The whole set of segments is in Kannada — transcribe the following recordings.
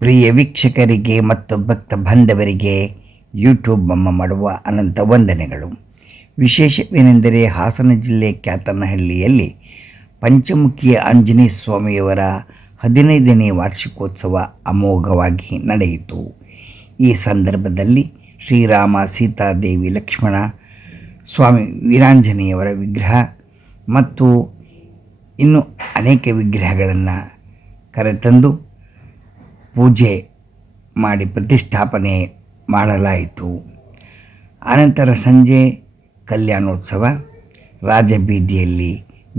ಪ್ರಿಯ ವೀಕ್ಷಕರಿಗೆ ಮತ್ತು ಭಕ್ತ ಬಾಂಧವರಿಗೆ ಯೂಟ್ಯೂಬ್ ಅಮ್ಮ ಮಾಡುವ ಅನಂತ ವಂದನೆಗಳು. ವಿಶೇಷವೇನೆಂದರೆ ಹಾಸನ ಜಿಲ್ಲೆ ಕ್ಯಾತನಹಳ್ಳಿಯಲ್ಲಿ ಪಂಚಮುಖಿ ಆಂಜನೇಯ ಸ್ವಾಮಿಯವರ 15ನೇ ವಾರ್ಷಿಕೋತ್ಸವ ಅಮೋಘವಾಗಿ ನಡೆಯಿತು. ಈ ಸಂದರ್ಭದಲ್ಲಿ ಶ್ರೀರಾಮ, ಸೀತಾದೇವಿ, ಲಕ್ಷ್ಮಣ, ಸ್ವಾಮಿ ವೀರಾಂಜನೇಯವರ ವಿಗ್ರಹ ಮತ್ತು ಇನ್ನೂ ಅನೇಕ ವಿಗ್ರಹಗಳನ್ನು ಕರೆತಂದು ಪೂಜೆ ಮಾಡಿ ಪ್ರತಿಷ್ಠಾಪನೆ ಮಾಡಲಾಯಿತು. ಆನಂತರ ಸಂಜೆ ಕಲ್ಯಾಣೋತ್ಸವ, ರಾಜಬೀದಿಯಲ್ಲಿ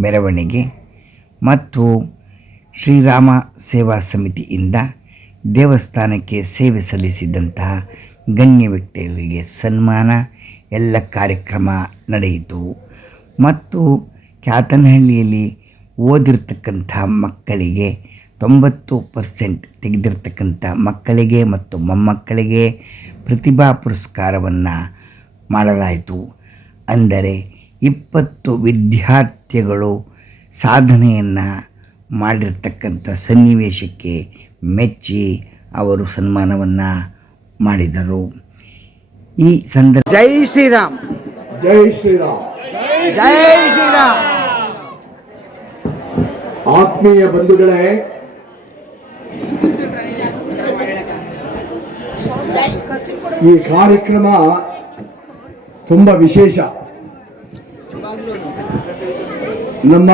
ಮೆರವಣಿಗೆ ಮತ್ತು ಶ್ರೀರಾಮ ಸೇವಾ ಸಮಿತಿಯಿಂದ ದೇವಸ್ಥಾನಕ್ಕೆ ಸೇವೆ ಸಲ್ಲಿಸಿದಂತಹ ಗಣ್ಯ ವ್ಯಕ್ತಿಗಳಿಗೆ ಸನ್ಮಾನ ಎಲ್ಲ ಕಾರ್ಯಕ್ರಮ ನಡೆಯಿತು. ಮತ್ತು ಕ್ಯಾತನಹಳ್ಳಿಯಲ್ಲಿ ಓದಿರ್ತಕ್ಕಂಥ ಮಕ್ಕಳಿಗೆ 90% ತೆಗೆದಿರ್ತಕ್ಕಂಥ ಮಕ್ಕಳಿಗೆ ಮತ್ತು ಮೊಮ್ಮಕ್ಕಳಿಗೆ ಪ್ರತಿಭಾ ಪುರಸ್ಕಾರವನ್ನು ಮಾಡಲಾಯಿತು. ಅಂದರೆ 20 ವಿದ್ಯಾರ್ಥಿಗಳು ಸಾಧನೆಯನ್ನು ಮಾಡಿರ್ತಕ್ಕಂಥ ಸನ್ನಿವೇಶಕ್ಕೆ ಮೆಚ್ಚಿ ಅವರು ಸನ್ಮಾನವನ್ನು ಮಾಡಿದರು. ಈ ಸಂದರ್ಭ ಜೈ ಶ್ರೀರಾಮ್, ಜೈ ಶ್ರೀರಾಮ್, ಜೈ ಶ್ರೀರಾಮ್. ಆತ್ಮೀಯ ಬಂಧುಗಳೇ, ಈ ಕಾರ್ಯಕ್ರಮ ತುಂಬ ವಿಶೇಷ. ನಮ್ಮ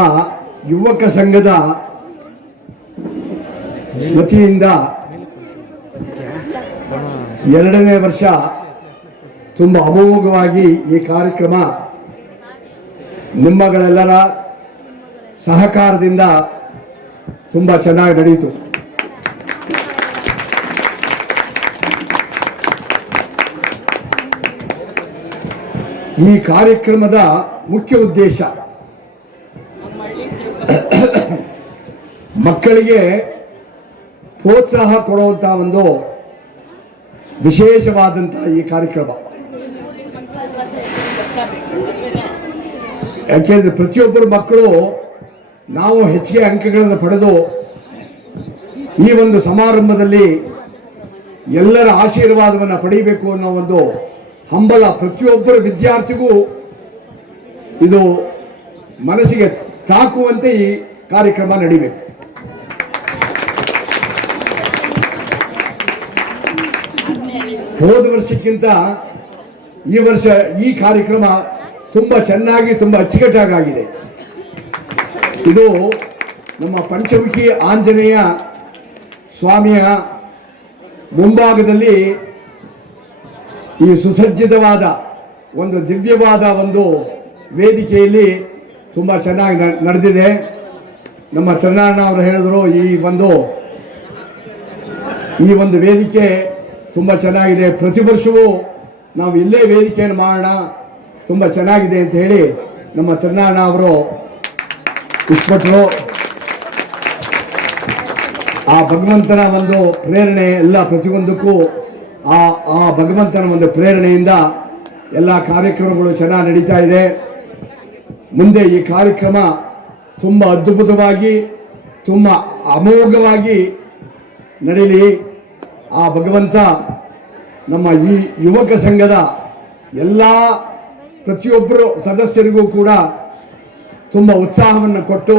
ಯುವಕ ಸಂಘದ ವತಿಯಿಂದ 2ನೇ ವರ್ಷ ತುಂಬ ಅಮೋಘವಾಗಿ ಈ ಕಾರ್ಯಕ್ರಮ ನಿಮ್ಮಗಳೆಲ್ಲರ ಸಹಕಾರದಿಂದ ತುಂಬ ಚೆನ್ನಾಗಿ ನಡೆಯಿತು. ಈ ಕಾರ್ಯಕ್ರಮದ ಮುಖ್ಯ ಉದ್ದೇಶ ಮಕ್ಕಳಿಗೆ ಪ್ರೋತ್ಸಾಹ ಕೊಡುವಂತಹ ಒಂದು ವಿಶೇಷವಾದಂತಹ ಈ ಕಾರ್ಯಕ್ರಮ. ಯಾಕೆಂದ್ರೆ ಪ್ರತಿಯೊಬ್ಬರು ಮಕ್ಕಳು ನಾವು ಹೆಚ್ಚಿಗೆ ಅಂಕಗಳನ್ನು ಪಡೆದು ಈ ಒಂದು ಸಮಾರಂಭದಲ್ಲಿ ಎಲ್ಲರ ಆಶೀರ್ವಾದವನ್ನು ಪಡೆಯಬೇಕು ಅನ್ನೋ ಒಂದು ಹಂಬಲ ಪ್ರತಿಯೊಬ್ಬರ ವಿದ್ಯಾರ್ಥಿಗೂ ಇದು ಮನಸ್ಸಿಗೆ ತಾಕುವಂತೆ ಈ ಕಾರ್ಯಕ್ರಮ ನಡೀಬೇಕು. ಹೋದ ವರ್ಷಕ್ಕಿಂತ ಈ ವರ್ಷ ಈ ಕಾರ್ಯಕ್ರಮ ತುಂಬ ಚೆನ್ನಾಗಿ ತುಂಬ ಅಚ್ಚುಕಟ್ಟಾಗಿದೆ. ಇದು ನಮ್ಮ ಪಂಚಮುಖಿ ಆಂಜನೇಯ ಸ್ವಾಮಿಯ ಮುಂಭಾಗದಲ್ಲಿ ಈ ಸುಸಜ್ಜಿತವಾದ ಒಂದು ದಿವ್ಯವಾದ ಒಂದು ವೇದಿಕೆಯಲ್ಲಿ ತುಂಬ ಚೆನ್ನಾಗಿ ನಡೆದಿದೆ. ನಮ್ಮ ಚನ್ನಣ್ಣ ಅವರು ಹೇಳಿದ್ರು ಈ ಒಂದು ವೇದಿಕೆ ತುಂಬ ಚೆನ್ನಾಗಿದೆ, ಪ್ರತಿ ವರ್ಷವೂ ನಾವು ಇಲ್ಲೇ ವೇದಿಕೆಯನ್ನು ಮಾಡೋಣ, ತುಂಬ ಚೆನ್ನಾಗಿದೆ ಅಂತ ಹೇಳಿ ನಮ್ಮ ಚನ್ನಣ್ಣ ಅವರು ಇಷ್ಟಪಟ್ಟರು. ಆ ಭಗವಂತನ ಒಂದು ಪ್ರೇರಣೆ ಎಲ್ಲ ಪ್ರತಿಯೊಂದಕ್ಕೂ ಆ ಭಗವಂತನ ಒಂದು ಪ್ರೇರಣೆಯಿಂದ ಎಲ್ಲ ಕಾರ್ಯಕ್ರಮಗಳು ಚೆನ್ನಾಗಿ ನಡೀತಾ ಇದೆ. ಮುಂದೆ ಈ ಕಾರ್ಯಕ್ರಮ ತುಂಬ ಅದ್ಭುತವಾಗಿ ತುಂಬ ಅಮೋಘವಾಗಿ ನಡೀಲಿ. ಆ ಭಗವಂತ ನಮ್ಮ ಈ ಯುವಕ ಸಂಘದ ಎಲ್ಲ ಪ್ರತಿಯೊಬ್ಬರು ಸದಸ್ಯರಿಗೂ ಕೂಡ ತುಂಬ ಉತ್ಸಾಹವನ್ನು ಕೊಟ್ಟು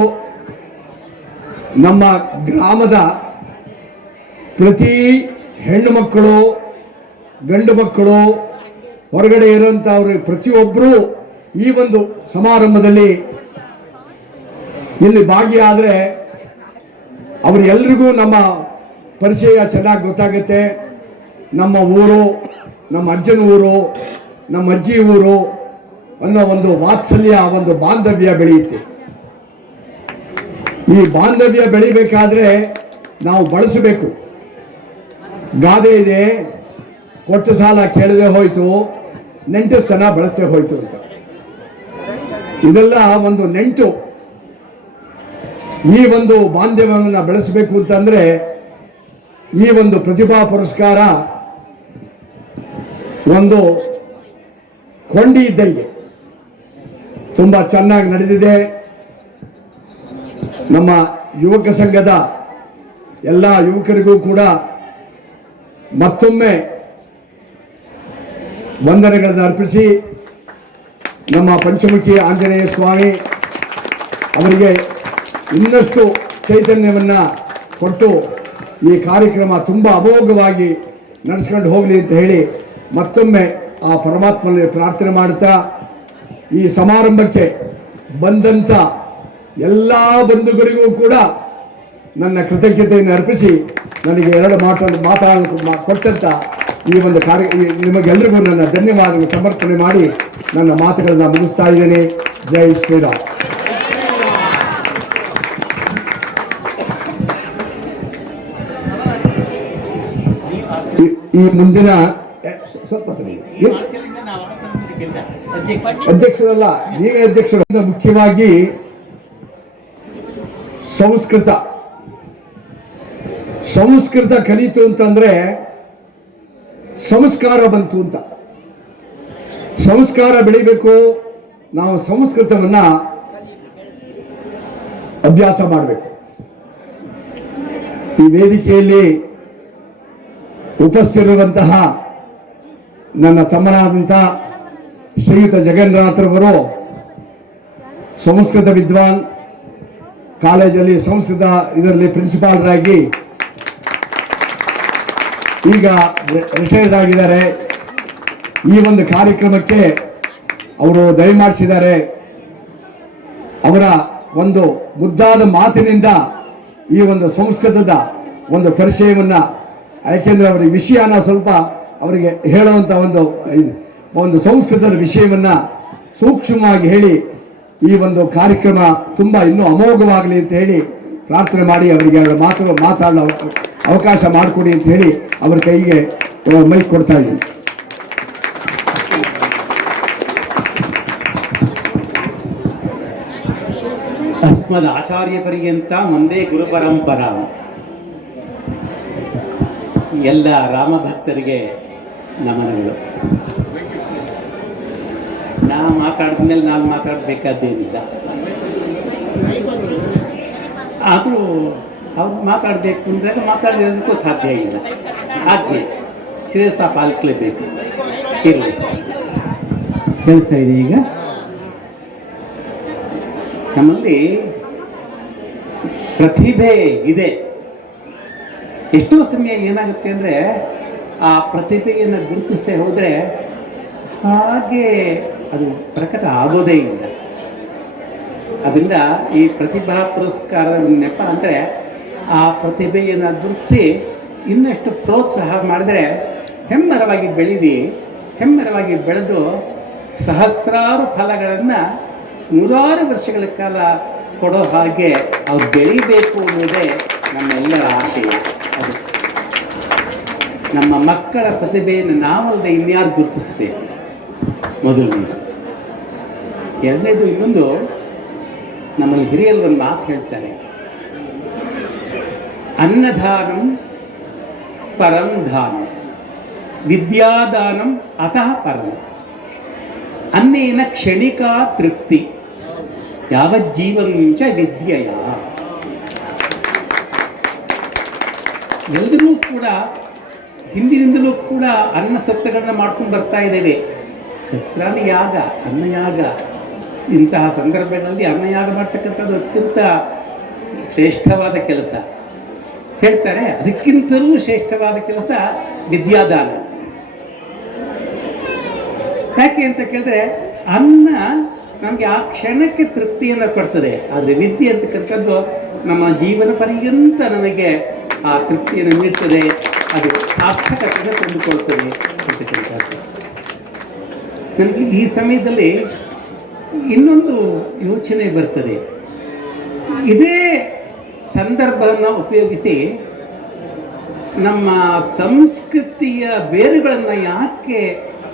ನಮ್ಮ ಗ್ರಾಮದ ಪ್ರತಿ ಹೆಣ್ಣು ಮಕ್ಕಳು, ಗಂಡು ಮಕ್ಕಳು, ಹೊರಗಡೆ ಇರುವಂಥವ್ರು ಪ್ರತಿಯೊಬ್ಬರು ಈ ಒಂದು ಸಮಾರಂಭದಲ್ಲಿ ಇಲ್ಲಿ ಭಾಗಿಯಾದರೆ ಅವರೆಲ್ಲರಿಗೂ ನಮ್ಮ ಪರಿಚಯ ಚೆನ್ನಾಗಿ ಗೊತ್ತಾಗುತ್ತೆ. ನಮ್ಮ ಊರು, ನಮ್ಮ ಅಜ್ಜನ ಊರು, ನಮ್ಮ ಅಜ್ಜಿ ಊರು ಅನ್ನೋ ಒಂದು ವಾತ್ಸಲ್ಯ, ಒಂದು ಬಾಂಧವ್ಯ ಬೆಳೆಯುತ್ತೆ. ಈ ಬಾಂಧವ್ಯ ಬೆಳಿಬೇಕಾದ್ರೆ ನಾವು ಬಳಸಬೇಕು. ಗಾದೆ ಇದೆ, ಕೊಟ್ಟ ಸಾಲ ಕೇಳದೆ ಹೋಯ್ತು, ನೆಂಟಸ್ತನ ಬಳಸದೆ ಹೋಯ್ತು ಅಂತ. ಇದೆಲ್ಲ ಒಂದು ನೆಂಟು. ಈ ಒಂದು ಬಾಂಧವ್ಯವನ್ನು ಬೆಳೆಸಬೇಕು ಅಂತಂದ್ರೆ ಈ ಒಂದು ಪ್ರತಿಭಾ ಪುರಸ್ಕಾರ ಒಂದು ಕೊಂಡಿ ಇದ್ದಂಗೆ ತುಂಬ ಚೆನ್ನಾಗಿ ನಡೆದಿದೆ. ನಮ್ಮ ಯುವಕ ಸಂಘದ ಎಲ್ಲ ಯುವಕರಿಗೂ ಕೂಡ ಮತ್ತೊಮ್ಮೆ ವಂದನೆಗಳನ್ನು ಅರ್ಪಿಸಿ ನಮ್ಮ ಪಂಚಮುಖಿ ಆಂಜನೇಯ ಸ್ವಾಮಿ ಅವರಿಗೆ ಇನ್ನಷ್ಟು ಚೈತನ್ಯವನ್ನು ಕೊಟ್ಟು ಈ ಕಾರ್ಯಕ್ರಮ ತುಂಬ ಅಮೋಘವಾಗಿ ನಡೆಸ್ಕೊಂಡು ಹೋಗಲಿ ಅಂತ ಹೇಳಿ ಮತ್ತೊಮ್ಮೆ ಆ ಪರಮಾತ್ಮನಲ್ಲಿ ಪ್ರಾರ್ಥನೆ ಮಾಡುತ್ತಾ ಈ ಸಮಾರಂಭಕ್ಕೆ ಬಂದಂಥ ಎಲ್ಲ ಬಂಧುಗಳಿಗೂ ಕೂಡ ನನ್ನ ಕೃತಜ್ಞತೆಯನ್ನು ಅರ್ಪಿಸಿ ನನಗೆ ಎರಡು ಕೊಟ್ಟಂಥ ಈ ಒಂದು ನಿಮಗೆಲ್ಲರಿಗೂ ನನ್ನ ಧನ್ಯವಾದಗಳು ಸಮರ್ಪಣೆ ಮಾಡಿ ನನ್ನ ಮಾತುಗಳನ್ನ ಮುಗಿಸ್ತಾ ಇದ್ದೇನೆ. ಜೈ ಶ್ರೀರಾಮ್. ಈ ಮುಂದಿನ ಸ್ವಲ್ಪ ಅಧ್ಯಕ್ಷರಲ್ಲ, ನೀವೇ ಅಧ್ಯಕ್ಷರು. ಮುಖ್ಯವಾಗಿ ಸಂಸ್ಕೃತ ಕಲಿತು ಅಂತಂದ್ರೆ ಸಂಸ್ಕಾರ ಬಂತು ಅಂತ. ಸಂಸ್ಕಾರ ಬೆಳಿಬೇಕು. ನಾವು ಸಂಸ್ಕೃತವನ್ನ ಅಭ್ಯಾಸ ಮಾಡಬೇಕು. ಈ ವೇದಿಕೆಯಲ್ಲಿ ಉಪಸ್ಥಿತಿರುವಂತಹ ನನ್ನ ತಮ್ಮನಾದಂಥ ಶ್ರೀಯುತ ಜಗನ್ನಾಥರವರು ಸಂಸ್ಕೃತ ವಿದ್ವಾನ್, ಕಾಲೇಜಲ್ಲಿ ಸಂಸ್ಕೃತ ಇದರಲ್ಲಿ ಪ್ರಿನ್ಸಿಪಾಲರಾಗಿ ಈಗ ರಿಟೈರ್ಡ್ ಆಗಿದ್ದಾರೆ. ಈ ಒಂದು ಕಾರ್ಯಕ್ರಮಕ್ಕೆ ಅವರು ದಯಮಾಡಿಸಿದ್ದಾರೆ. ಅವರ ಒಂದು ಮುದ್ದಾದ ಮಾತಿನಿಂದ ಈ ಒಂದು ಸಂಸ್ಕೃತದ ಒಂದು ಪರಿಚಯವನ್ನ, ಯಾಕೆಂದ್ರೆ ಅವರ ವಿಷಯನ ಸ್ವಲ್ಪ ಅವರಿಗೆ ಹೇಳುವಂತ ಒಂದು ಸಂಸ್ಕೃತದ ವಿಷಯವನ್ನ ಸೂಕ್ಷ್ಮವಾಗಿ ಹೇಳಿ ಈ ಒಂದು ಕಾರ್ಯಕ್ರಮ ತುಂಬಾ ಇನ್ನೂ ಅಮೋಘವಾಗಲಿ ಅಂತ ಹೇಳಿ ಪ್ರಾರ್ಥನೆ ಮಾಡಿ ಅವರಿಗೆ ಮಾತಾಡಲು ಅವಕಾಶ ಮಾಡಿಕೊಡಿ ಅಂತ ಹೇಳಿ ಅವರ ಕೈಗೆ ಮೈಕ್ ಕೊಡ್ತಾ ಇದ್ದೀನಿ. ಅಸ್ಮದ್ ಆಚಾರ್ಯ ಪರ್ಯಂತ ಒಂದೇ ಗುರು ಪರಂಪರಾ. ಎಲ್ಲ ರಾಮಭಕ್ತರಿಗೆ ನಮನಗಳು. ಮಾತಾಡಿದ್ಮೇಲೆ ನಾನು ಮಾತಾಡಬೇಕಾದ್ದೇನಿಲ್ಲ. ಆದರೂ ಅವ್ರು ಮಾತಾಡಬೇಕು ಅಂದಾಗ ಮಾತಾಡೋದಕ್ಕೂ ಸಾಧ್ಯ ಇಲ್ಲ. ಆಜ್ಞೆ ಶ್ರೇಷ್ಠ ಪಾಲಿಸಲೇಬೇಕು. ಇರಲಿ, ಕೇಳ್ತಾ ಇದೆ. ಈಗ ನಮ್ಮಲ್ಲಿ ಪ್ರತಿಭೆ ಇದೆ. ಎಷ್ಟೋ ಸಮಯ ಏನಾಗುತ್ತೆ ಅಂದರೆ ಆ ಪ್ರತಿಭೆಯನ್ನು ಗುರುತಿಸ್ತೇ ಹೋದರೆ ಹಾಗೆ ಅದು ಪ್ರಕಟ ಆಗೋದೇ ಇಲ್ಲ. ಅದರಿಂದ ಈ ಪ್ರತಿಭಾ ಪುರಸ್ಕಾರದ ನೆಪ ಅಂದರೆ ಆ ಪ್ರತಿಭೆಯನ್ನು ಗುರುತಿಸಿ ಇನ್ನಷ್ಟು ಪ್ರೋತ್ಸಾಹ ಮಾಡಿದ್ರೆ ಹೆಮ್ಮರವಾಗಿ ಹೆಮ್ಮರವಾಗಿ ಬೆಳೆದು ಸಹಸ್ರಾರು ಫಲಗಳನ್ನು ನೂರಾರು ವರ್ಷಗಳ ಕಾಲ ಕೊಡೋ ಹಾಗೆ ಅವ್ರು ಬೆಳಿಬೇಕು ಅನ್ನೋದೇ ನಮ್ಮೆಲ್ಲರ ಆಶಯ. ಅದು ನಮ್ಮ ಮಕ್ಕಳ ಪ್ರತಿಭೆಯನ್ನು ನಾವಲ್ಲದೆ ಇನ್ಯಾರು ಗುರುತಿಸ್ಬೇಕು ಮೊದಲನೇದು. ಎರಡನೇದು, ಇನ್ನೊಂದು ನಮ್ಮಲ್ಲಿ ಹಿರಿಯರು ಒಂದು ಮಾತು ಹೇಳ್ತಾರೆ, ಅನ್ನದಾನಂ ಪರಂ ದಾನಂ ವಿದ್ಯಾದಾನಂ ಅತಃ ಪರಂ ಅನ್ನೇನ ಕ್ಷಣಿಕಾ ತೃಪ್ತಿ ಯಾವಜ್ಜೀವಂಚ ವಿದ್ಯೆಯ. ಎಲ್ಲರೂ ಕೂಡ ಹಿಂದಿನಿಂದಲೂ ಕೂಡ ಅನ್ನ ಸತ್ಯಗಳನ್ನ ಮಾಡ್ಕೊಂಡು ಬರ್ತಾ ಇದ್ದೇವೆ. ಸತ್ರಾನ ಯಾಗ, ಅನ್ನಯಾಗ. ಇಂತಹ ಸಂದರ್ಭಗಳಲ್ಲಿ ಅನ್ನಯಾಗ ಮಾಡ್ತಕ್ಕಂಥದ್ದು ಅತ್ಯಂತ ಶ್ರೇಷ್ಠವಾದ ಕೆಲಸ. ಹೇಳ್ತಾರೆ ಅದಕ್ಕಿಂತಲೂ ಶ್ರೇಷ್ಠವಾದ ಕೆಲಸ ವಿದ್ಯಾದಾನ. ಯಾಕೆ ಅಂತ ಕೇಳಿದ್ರೆ ಅನ್ನ ನಮಗೆ ಆ ಕ್ಷಣಕ್ಕೆ ತೃಪ್ತಿಯನ್ನು ಕೊಡ್ತದೆ, ಆದರೆ ವಿದ್ಯೆ ಅಂತಕ್ಕಂಥದ್ದು ನಮ್ಮ ಜೀವನ ಪರ್ಯಂತ ನಮಗೆ ಆ ತೃಪ್ತಿಯನ್ನು ನೀಡ್ತದೆ, ಅದು ಸಾರ್ಥಕತೆಯನ್ನು ತಂದುಕೊಳ್ತದೆ ಅಂತಕ್ಕಂಥದ್ದು. ನನಗೆ ಈ ಸಮಯದಲ್ಲಿ ಇನ್ನೊಂದು ಯೋಚನೆ ಬರ್ತದೆ. ಇದೇ ಸಂದರ್ಭವನ್ನು ಉಪಯೋಗಿಸಿ ನಮ್ಮ ಸಂಸ್ಕೃತಿಯ ಬೇರುಗಳನ್ನು ಯಾಕೆ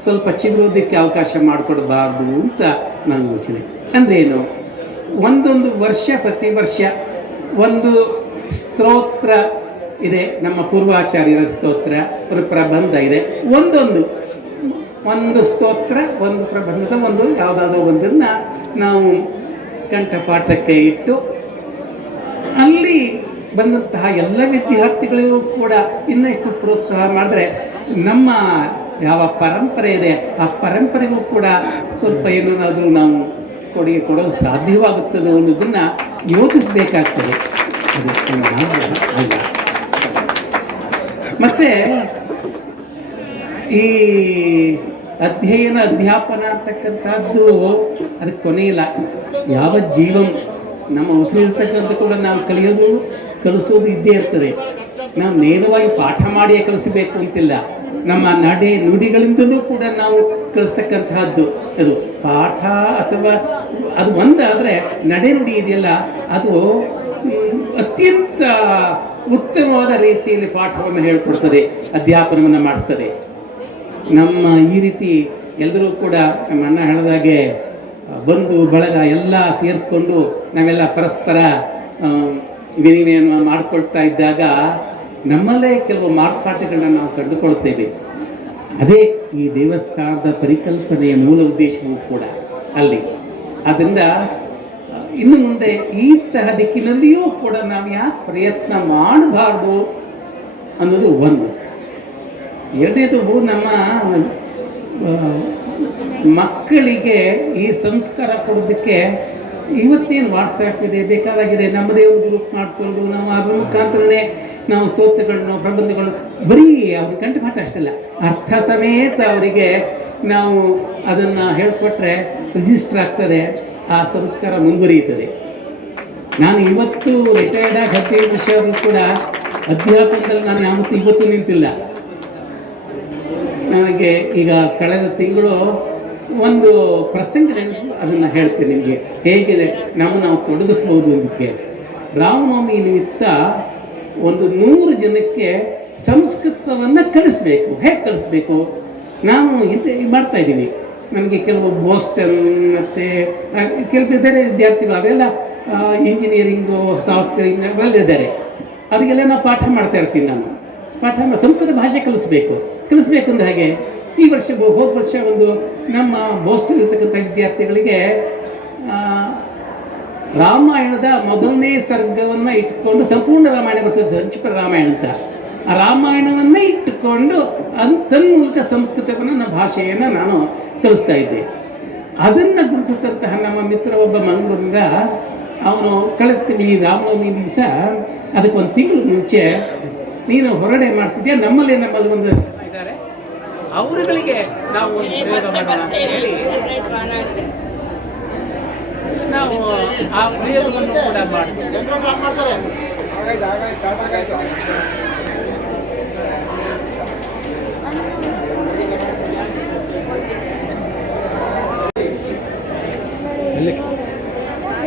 ಸ್ವಲ್ಪ ಚಿಗುರೋದಕ್ಕೆ ಅವಕಾಶ ಮಾಡಿಕೊಡಬಾರ್ದು ಅಂತ ನನ್ನ ಯೋಚನೆ. ಅಂದ್ರೇನು, ಒಂದೊಂದು ವರ್ಷ ಪ್ರತಿ ವರ್ಷ ಒಂದು ಸ್ತೋತ್ರ ಇದೆ, ನಮ್ಮ ಪೂರ್ವಾಚಾರ್ಯರ ಸ್ತೋತ್ರ, ಒಂದು ಪ್ರಬಂಧ ಇದೆ. ಒಂದು ಸ್ತೋತ್ರ, ಒಂದು ಪ್ರಬಂಧದ ಯಾವುದಾದ್ರೂ ಒಂದನ್ನು ನಾವು ಕಂಠಪಾಠಕ್ಕೆ ಇಟ್ಟು ಅಲ್ಲಿ ಬಂದಂತಹ ಎಲ್ಲ ವಿದ್ಯಾರ್ಥಿಗಳಿಗೂ ಕೂಡ ಇನ್ನಷ್ಟು ಪ್ರೋತ್ಸಾಹ ಮಾಡಿದ್ರೆ ನಮ್ಮ ಯಾವ ಪರಂಪರೆ ಇದೆ ಆ ಪರಂಪರೆಗೂ ಕೂಡ ಸ್ವಲ್ಪ ಏನಾದರೂ ನಾವು ಕೊಡುಗೆ ಕೊಡೋದು ಸಾಧ್ಯವಾಗುತ್ತದೆ ಅನ್ನೋದನ್ನು ಯೋಚಿಸಬೇಕಾಗ್ತದೆ. ಮತ್ತು ಈ ಅಧ್ಯಯನ ಅಧ್ಯಾಪನ ಅಂತಕ್ಕಂಥದ್ದು ಅದಕ್ಕೆ ಕೊನೆಯಿಲ್ಲ. ಯಾವ ಜೀವಂ ನಮ್ಮ ಉಸಿರಿರ್ತಕ್ಕಂಥ ಕೂಡ ನಾವು ಕಲಿಸೋದು ಇದ್ದೇ ಇರ್ತದೆ. ನಾವು ನೇರವಾಗಿ ಪಾಠ ಮಾಡಿಯೇ ಕಲಿಸಬೇಕು ಅಂತಿಲ್ಲ. ನಮ್ಮ ನಡೆ ನುಡಿಗಳಿಂದಲೂ ಕೂಡ ನಾವು ಕಲಿಸ್ತಕ್ಕಂತಹದ್ದು. ಅದು ಪಾಠ ಅಥವಾ ಅದು ಒಂದಾದರೆ ನಡೆ ನುಡಿ ಇದೆಯಲ್ಲ ಅದು ಅತ್ಯಂತ ಉತ್ತಮವಾದ ರೀತಿಯಲ್ಲಿ ಪಾಠವನ್ನು ಹೇಳಿಕೊಡ್ತದೆ, ಅಧ್ಯಾಪನವನ್ನು ಮಾಡಿಸ್ತದೆ. ನಮ್ಮ ಈ ರೀತಿ ಎಲ್ಲರೂ ಕೂಡ ನಮ್ಮ ಅಣ್ಣ ಹೇಳಿದಾಗೆ ಬಂಧು ಬಳಗ ಎಲ್ಲ ಸೇರಿಕೊಂಡು ನಾವೆಲ್ಲ ಪರಸ್ಪರ ವಿನಿಮಯವನ್ನು ಮಾಡಿಕೊಳ್ತಾ ಇದ್ದಾಗ ನಮ್ಮಲ್ಲೇ ಕೆಲವು ಮಾರ್ಪಾಟುಗಳನ್ನ ನಾವು ಕಂಡುಕೊಳ್ತೇವೆ. ಅದೇ ಈ ದೇವಸ್ಥಾನದ ಪರಿಕಲ್ಪನೆಯ ಮೂಲ ಉದ್ದೇಶವೂ ಕೂಡ ಅಲ್ಲಿ. ಆದ್ದರಿಂದ ಇನ್ನು ಮುಂದೆ ಈ ತರಹ ದಿಕ್ಕಿನಲ್ಲಿಯೂ ಕೂಡ ನಾವು ಯಾಕೆ ಪ್ರಯತ್ನ ಮಾಡಬಾರ್ದು ಅನ್ನೋದು ಒಂದು. ಎರಡನೇದು, ನಮ್ಮ ಮಕ್ಕಳಿಗೆ ಈ ಸಂಸ್ಕಾರ ಕೊಡೋದಕ್ಕೆ ಇವತ್ತೇನು ವಾಟ್ಸಪ್ ಇದೆ, ಬೇಕಾದಾಗಿದೆ, ನಮ್ಮದೇ ಒಂದು ಗ್ರೂಪ್ ಮಾಡಿಕೊಂಡು ನಾವು ಅದ್ರ ಮುಖಾಂತರನೇ ನಾವು ಸ್ತೋತ್ರಗಳನ್ನು ಪ್ರಬಂಧಗಳು ಬರೀ ಅವ್ರ ಕಂಠಪಾಠ ಅಷ್ಟಲ್ಲ, ಅರ್ಥ ಸಮೇತ ಅವರಿಗೆ ನಾವು ಅದನ್ನು ಹೇಳಿಕೊಟ್ರೆ ರಿಜಿಸ್ಟರ್ ಆಗ್ತದೆ, ಆ ಸಂಸ್ಕಾರ ಮುಂದುವರಿಯುತ್ತದೆ. ನಾನು ಇವತ್ತು ರಿಟೈರ್ಡ್ ಆಗಿ 15 ವರ್ಷ ಆದರೂ ಕೂಡ ಅಧ್ಯಾಪನದಲ್ಲಿ ನಾನು ಯಾವತ್ತೂ ಇವತ್ತು ನಿಂತಿಲ್ಲ. ನನಗೆ ಈಗ ಕಳೆದ ತಿಂಗಳು ಒಂದು ಪ್ರಸಂಗ ಅದನ್ನು ಹೇಳ್ತೀನಿ ನಿಮಗೆ, ಹೇಗೆ ನಾವು ತೊಡಗಿಸ್ಬೋದು ಇದಕ್ಕೆ. ರಾಮನವಮಿ ನಿಮಿತ್ತ ಒಂದು 100 ಜನಕ್ಕೆ ಸಂಸ್ಕೃತವನ್ನು ಕಲಿಸ್ಬೇಕು. ಹೇಗೆ ಕಲಿಸ್ಬೇಕು? ನಾವು ಮಾಡ್ತಾ ಇದ್ದೀವಿ. ನನಗೆ ಕೆಲವು ಬೋಸ್ಟನ್ ಮತ್ತು ಕೆಲವು ಬೇರೆ ವಿದ್ಯಾರ್ಥಿಗಳು ಅವೆಲ್ಲ ಇಂಜಿನಿಯರಿಂಗು ಸಾಫ್ಟ್ವೇರಿಂಗ್ ಅವೆಲ್ಲ ಇದ್ದಾರೆ. ಅವರಿಗೆಲ್ಲ ನಾವು ಪಾಠ ಮಾಡ್ತಾ ಇರ್ತೀನಿ. ನಾನು ಪಾಠ ಸಂಸ್ಕೃತ ಭಾಷೆ ಕಲಿಸ್ಬೇಕಂದ್ರೆ ಹಾಗೆ ಈ ವರ್ಷ ಹೋದ ವರ್ಷ ಒಂದು ನಮ್ಮ ಬೋಸ್ಟನ್ ಇರ್ತಕ್ಕಂಥ ವಿದ್ಯಾರ್ಥಿಗಳಿಗೆ ರಾಮಾಯಣದ ಮೊದಲನೇ ಸರ್ಗವನ್ನು ಇಟ್ಕೊಂಡು, ಸಂಪೂರ್ಣ ರಾಮಾಯಣ ಬರ್ತದೆ, ಸಂಕ್ಷಿಪ್ತ ರಾಮಾಯಣ ಅಂತ, ಆ ರಾಮಾಯಣವನ್ನೇ ಇಟ್ಟುಕೊಂಡು ತನ್ಮೂಲಕ ಸಂಸ್ಕೃತವನ್ನು ನಮ್ಮ ಭಾಷೆಯನ್ನು ನಾನು ಕಲಿಸ್ತಾ ಇದ್ದೆ. ಅದನ್ನು ಗುರುತಿಸಿದಂತಹ ನಮ್ಮ ಮಿತ್ರ ಒಬ್ಬ ಮಂಗಳೂರಿಂದ ಅವನು ಕಳೆದ ತಿಂಗಳು ರಾಮನವಮಿ ದಿವಸ ಅದಕ್ಕೊಂದು ತಿಂಗಳು ಮುಂಚೆ ನೀನು ಹೊರಗಡೆ ಮಾಡ್ತಿದ್ಯಾ, ನಮ್ಮಲ್ಲಿ ಒಂದು ಇದ್ದಾರೆ, ಅವರುಗಳಿಗೆ ನಾವು ಪ್ರಯೋಗ ಮಾಡೋಣ ಅಂತ ಹೇಳಿ ನಾವು ಆ ಪ್ರಯೋಗವನ್ನು ಕೂಡ ಮಾಡ್ತೀವಿ.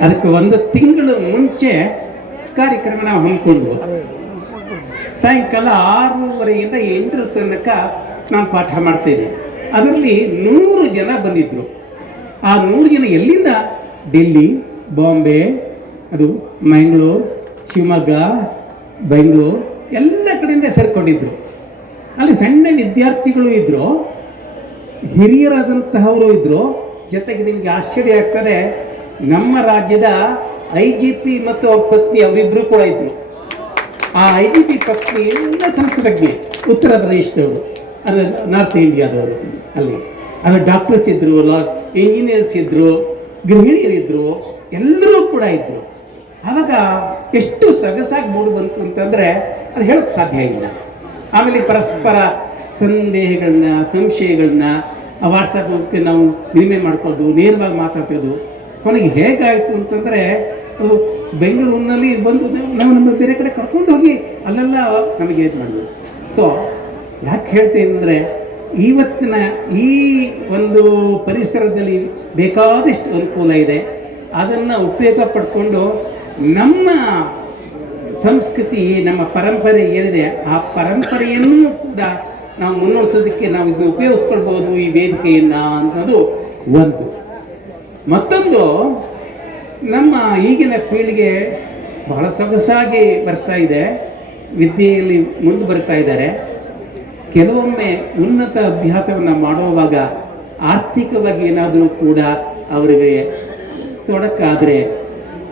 ಅದಕ್ಕೆ ಒಂದು ತಿಂಗಳು ಮುಂಚೆ ಕಾರ್ಯಕ್ರಮ ನಾವು ಹಮ್ಮಿಕೊಂಡ್ವು. ಸಾಯಂಕಾಲ 6:30ಯಿಂದ 8 ತನಕ ನಾನು ಪಾಠ ಮಾಡ್ತೇನೆ. ಅದರಲ್ಲಿ 100 ಜನ ಬಂದಿದ್ದರು. ಆ 100 ಜನ ಎಲ್ಲಿಂದ? ಡೆಲ್ಲಿ, ಬಾಂಬೆ, ಅದು ಮಂಗಳೂರು, ಶಿವಮೊಗ್ಗ, ಬೆಂಗಳೂರು ಎಲ್ಲ ಕಡೆಯಿಂದ ಸೇರ್ಕೊಂಡಿದ್ರು. ಅಲ್ಲಿ ಸಣ್ಣ ವಿದ್ಯಾರ್ಥಿಗಳು ಇದ್ದರು, ಹಿರಿಯರಾದಂತಹವರು ಇದ್ದರು. ಜೊತೆಗೆ ನಿಮಗೆ ಆಶ್ಚರ್ಯ ಆಗ್ತದೆ, ನಮ್ಮ ರಾಜ್ಯದ IGP ಮತ್ತು ಅವ್ರ ಪತ್ನಿ ಅವರಿಬ್ಬರು ಕೂಡ ಇದ್ದರು. ಆ IGP ಪತ್ನಿ ಎಲ್ಲ ಸಂಸ್ಕೃತಜ್ಞೆ, ಉತ್ತರ ಪ್ರದೇಶದವರು, ಅದು ನಾರ್ತ್ ಇಂಡಿಯಾದವರು. ಅಲ್ಲಿ ಅದು ಡಾಕ್ಟರ್ಸ್ ಇದ್ದರು, ಇಂಜಿನಿಯರ್ಸ್ ಇದ್ದರು, ಗೃಹಿಣಿಯರಿದ್ದರು, ಎಲ್ಲರೂ ಕೂಡ ಇದ್ದರು. ಆವಾಗ ಎಷ್ಟು ಸೊಗಸಾಗಿ ಮೂಡಿ ಬಂತು ಅಂತಂದರೆ ಅದು ಹೇಳೋಕ್ಕೆ ಸಾಧ್ಯ ಇಲ್ಲ. ಆಮೇಲೆ ಪರಸ್ಪರ ಸಂದೇಹಗಳನ್ನ, ಸಂಶಯಗಳನ್ನ ವಾಟ್ಸಪ್ಗೆ ನಾವು ವಿನಿಮಯ ಮಾಡ್ಕೊಳ್ಳೋದು, ನೇರವಾಗಿ ಮಾತಾಡ್ತಿರೋದು. ಕೊನೆಗೆ ಹೇಗಾಯಿತು ಅಂತಂದರೆ, ಅದು ಬೆಂಗಳೂರಿನಲ್ಲಿ ಬಂದು ನಮ್ಮ ಬೇರೆ ಕಡೆ ಕರ್ಕೊಂಡು ಹೋಗಿ ಅಲ್ಲೆಲ್ಲ ನಮಗೆ ಇದು ಮಾಡಿದ್ರು. ಸೊ ಯಾಕೆ ಹೇಳ್ತೇನೆ ಅಂದರೆ, ಇವತ್ತಿನ ಈ ಒಂದು ಪರಿಸರದಲ್ಲಿ ಬೇಕಾದಷ್ಟು ಅನುಕೂಲ ಇದೆ. ಅದನ್ನು ಉಪಯೋಗ ಪಡ್ಕೊಂಡು ನಮ್ಮ ಸಂಸ್ಕೃತಿ, ನಮ್ಮ ಪರಂಪರೆ ಏನಿದೆ ಆ ಪರಂಪರೆಯನ್ನು ಕೂಡ ನಾವು ಮುನ್ನಡೆಸೋದಕ್ಕೆ ನಾವು ಇದನ್ನು ಉಪಯೋಗಿಸ್ಕೊಳ್ಬೋದು, ಈ ವೇದಿಕೆಯನ್ನು ಅನ್ನೋದು ಒಂದು. ಮತ್ತೊಂದು, ನಮ್ಮ ಈಗಿನ ಪೀಳಿಗೆ ಬಹಳ ಸೊಗಸಾಗಿ ಬರ್ತಾ ಇದೆ, ವಿದ್ಯೆಯಲ್ಲಿ ಮುಂದೆ ಬರ್ತಾ ಇದ್ದಾರೆ. ಕೆಲವೊಮ್ಮೆ ಉನ್ನತ ಅಭ್ಯಾಸವನ್ನು ಮಾಡುವಾಗ ಆರ್ಥಿಕವಾಗಿ ಏನಾದರೂ ಕೂಡ ಅವರಿಗೆ ತೊಡಕಾದರೆ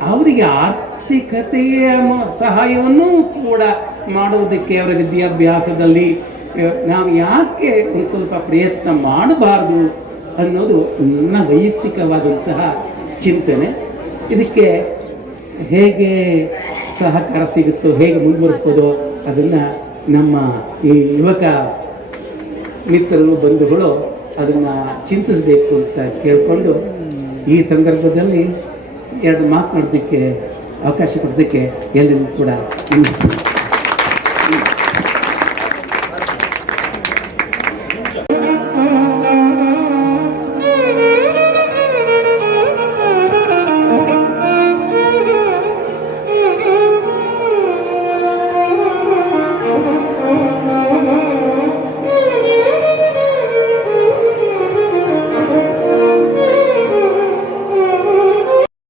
ಅವರಿಗೆ ಆರ್ಥಿಕತೆಯ ಸಹಾಯವನ್ನು ಕೂಡ ಮಾಡುವುದಕ್ಕೆ ಅವರ ವಿದ್ಯಾಭ್ಯಾಸದಲ್ಲಿ ನಾವು ಯಾಕೆ ಒಂದು ಸ್ವಲ್ಪ ಪ್ರಯತ್ನ ಮಾಡಬಾರ್ದು ಅನ್ನೋದು ನನ್ನ ವೈಯಕ್ತಿಕವಾದಂತಹ ಚಿಂತನೆ. ಇದಕ್ಕೆ ಹೇಗೆ ಸಹಕಾರ ಸಿಗುತ್ತೋ, ಹೇಗೆ ಮುಂದುವರಿಸ್ಬೋದೋ ಅದನ್ನು ನಮ್ಮ ಈ ಯುವಕ ಮಿತ್ರರು ಬಂಧುಗಳು ಅದನ್ನು ಚಿಂತಿಸಬೇಕು ಅಂತ ಕೇಳಿಕೊಂಡು ಈ ಸಂದರ್ಭದಲ್ಲಿ ಎರಡು ಮಾತನಾಡೋದಕ್ಕೆ ಅವಕಾಶ ಕೊಡೋದಕ್ಕೆ ಎಲ್ಲರಿಗೂ ಕೂಡ